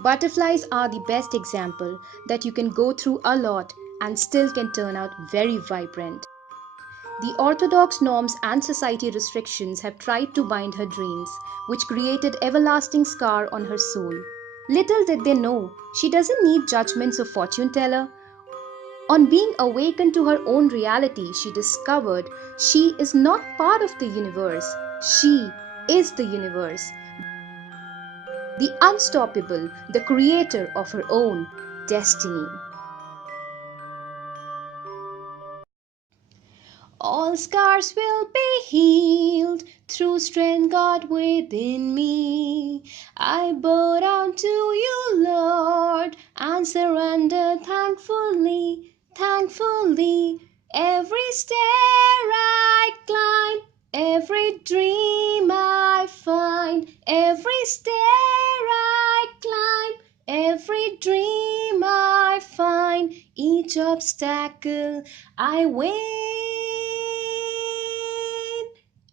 Butterflies are the best example that you can go through a lot and still can turn out very vibrant. The orthodox norms and society restrictions have tried to bind her dreams, which created everlasting scar on her soul. Little did they know, she doesn't need judgments of fortune teller. On being awakened to her own reality, she discovered she is not part of the universe. She is the universe, the unstoppable, the creator of her own destiny. All scars will be healed through strength God within me. I bow down to you, Lord, and surrender thankfully, thankfully. Every stair I climb, every dream I find, every stair I climb, every dream I find, each obstacle I win.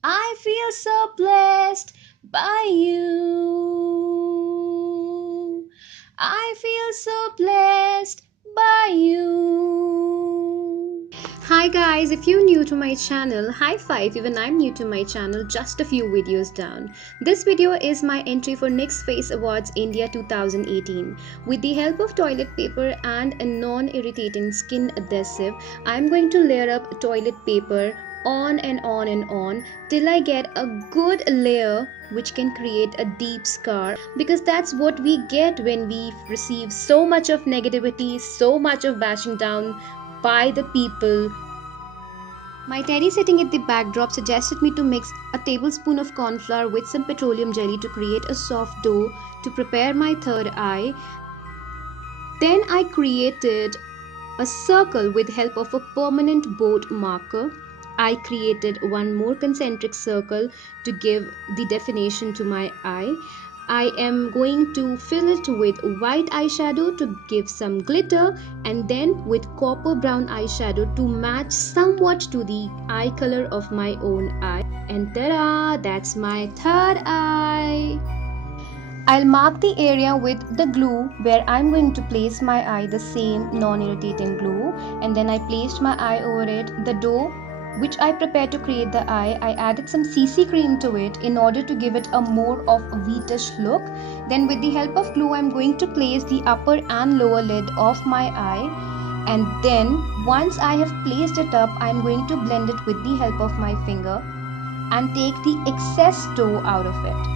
I feel so blessed by you. I feel so blessed by you. Hi guys, if you're new to my channel, high five. Even I'm new to my channel, just a few videos down. This video is my entry for NYX Face Awards India 2018. With the help of toilet paper and a non-irritating skin adhesive, I'm going to layer up toilet paper on and on and on till I get a good layer which can create a deep scar, because that's what we get when we receive so much of negativity, so much of bashing down by the people. My teddy sitting at the backdrop suggested me to mix a tablespoon of corn flour with some petroleum jelly to create a soft dough to prepare my third eye. Then I created a circle with help of a permanent boat marker. I created one more concentric circle to give the definition to my eye. I am going to fill it with white eyeshadow to give some glitter, and then with copper brown eyeshadow to match somewhat to the eye color of my own eye. And ta-da! That's my third eye. I'll mark the area with the glue where I'm going to place my eye, the same non-irritating glue, and then I placed my eye over it. The dough which I prepared to create the eye, I added some CC cream to it in order to give it a more of a wheatish look. Then with the help of glue, I'm going to place the upper and lower lid of my eye, and then once I have placed it up, I'm going to blend it with the help of my finger and take the excess dough out of it.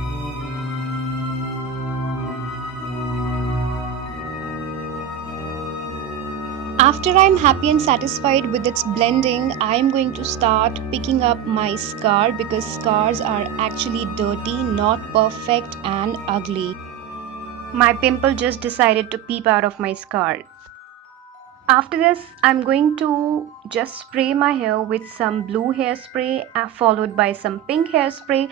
After I'm happy and satisfied with its blending, I'm going to start picking up my scar, because scars are actually dirty, not perfect and ugly. My pimple just decided to peep out of my scar. After this, I'm going to just spray my hair with some blue hairspray followed by some pink hairspray.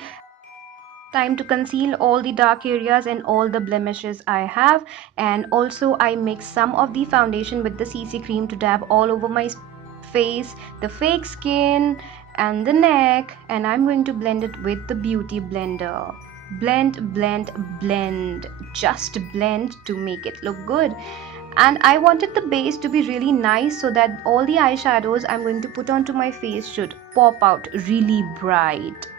Time to conceal all the dark areas and all the blemishes I have, and also I mix some of the foundation with the CC cream to dab all over my face, the fake skin and the neck, and I'm going to blend it with the beauty blender. Blend, blend, blend. Just blend to make it look good. And I wanted the base to be really nice so that all the eyeshadows I'm going to put onto my face should pop out really bright.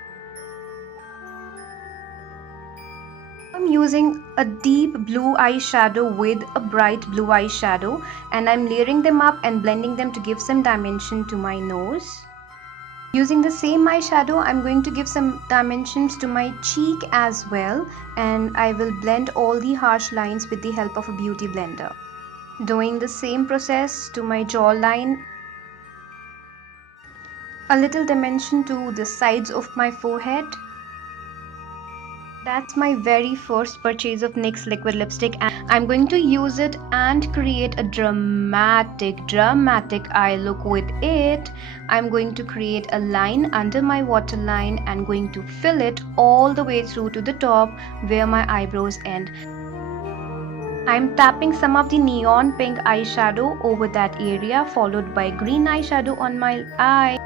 I'm using a deep blue eyeshadow with a bright blue eyeshadow, and I'm layering them up and blending them to give some dimension to my nose. Using the same eyeshadow, I'm going to give some dimensions to my cheek as well, and I will blend all the harsh lines with the help of a beauty blender. Doing the same process to my jawline. A little dimension to the sides of my forehead. That's my very first purchase of NYX liquid lipstick, and I'm going to use it and create a dramatic eye look with it. I'm going to create a line under my waterline and going to fill it all the way through to the top where my eyebrows end. I'm tapping some of the neon pink eyeshadow over that area, followed by green eyeshadow on my eye.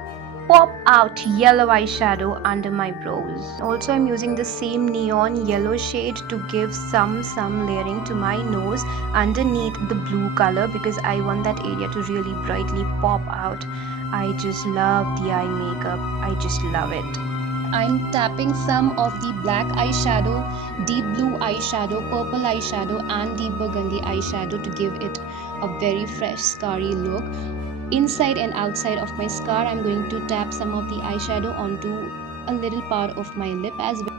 pop out yellow eyeshadow under my brows. Also, I'm using the same neon yellow shade to give some layering to my nose underneath the blue color, because I want that area to really brightly pop out. I just love the eye makeup. I just love it. I'm tapping some of the black eyeshadow, deep blue eyeshadow, purple eyeshadow and the burgundy eyeshadow to give it a very fresh starry look. Inside and outside of my scar, I'm going to tap some of the eyeshadow onto a little part of my lip as well.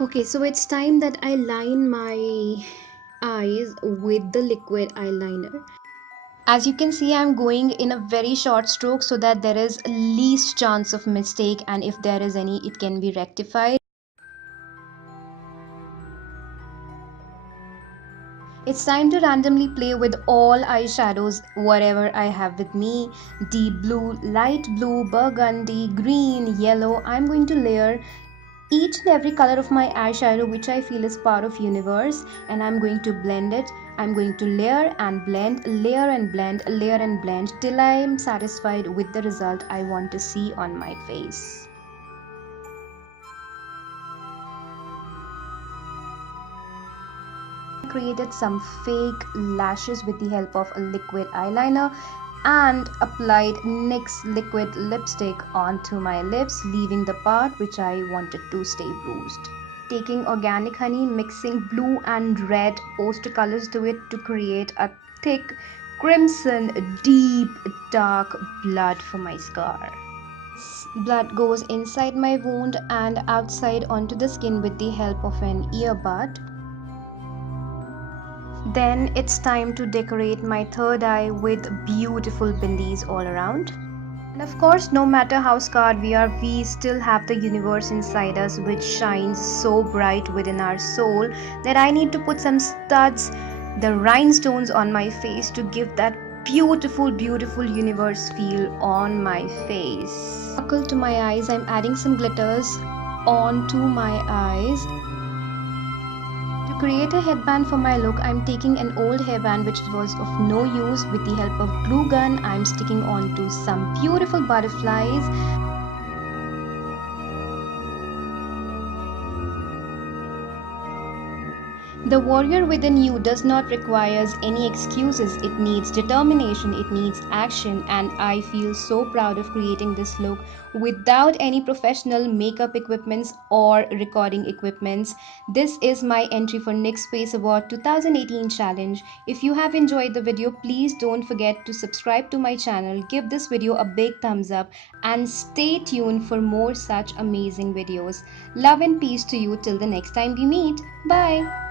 Okay, so it's time that I line my eyes with the liquid eyeliner. As you can see, I'm going in a very short stroke so that there is least chance of mistake, and if there is any, it can be rectified. It's time to randomly play with all eyeshadows, whatever I have with me. Deep blue, light blue, burgundy, green, yellow. I'm going to layer each and every color of my eyeshadow which I feel is part of universe, and I'm going to blend it. I'm going to layer and blend, layer and blend, layer and blend till I am satisfied with the result I want to see on my face. Created some fake lashes with the help of a liquid eyeliner and applied NYX liquid lipstick onto my lips, leaving the part which I wanted to stay bruised. Taking organic honey, mixing blue and red poster colors to it to create a thick crimson deep dark blood for my scar. Blood goes inside my wound and outside onto the skin with the help of an earbud. Then it's time to decorate my third eye with beautiful bindis all around. And of course, no matter how scarred we are, we still have the universe inside us which shines so bright within our soul that I need to put some studs, the rhinestones on my face to give that beautiful universe feel on my face. Buckle to my eyes, I'm adding some glitters onto my eyes. To create a headband for my look, I'm taking an old hairband which was of no use. With the help of glue gun, I'm sticking onto some beautiful butterflies. The warrior within you does not require any excuses. It needs determination, it needs action, and I feel so proud of creating this look without any professional makeup equipments or recording equipments. This is my entry for NYX Face Award 2018 challenge. If you have enjoyed the video, please don't forget to subscribe to my channel, give this video a big thumbs up, and stay tuned for more such amazing videos. Love and peace to you till the next time we meet. Bye.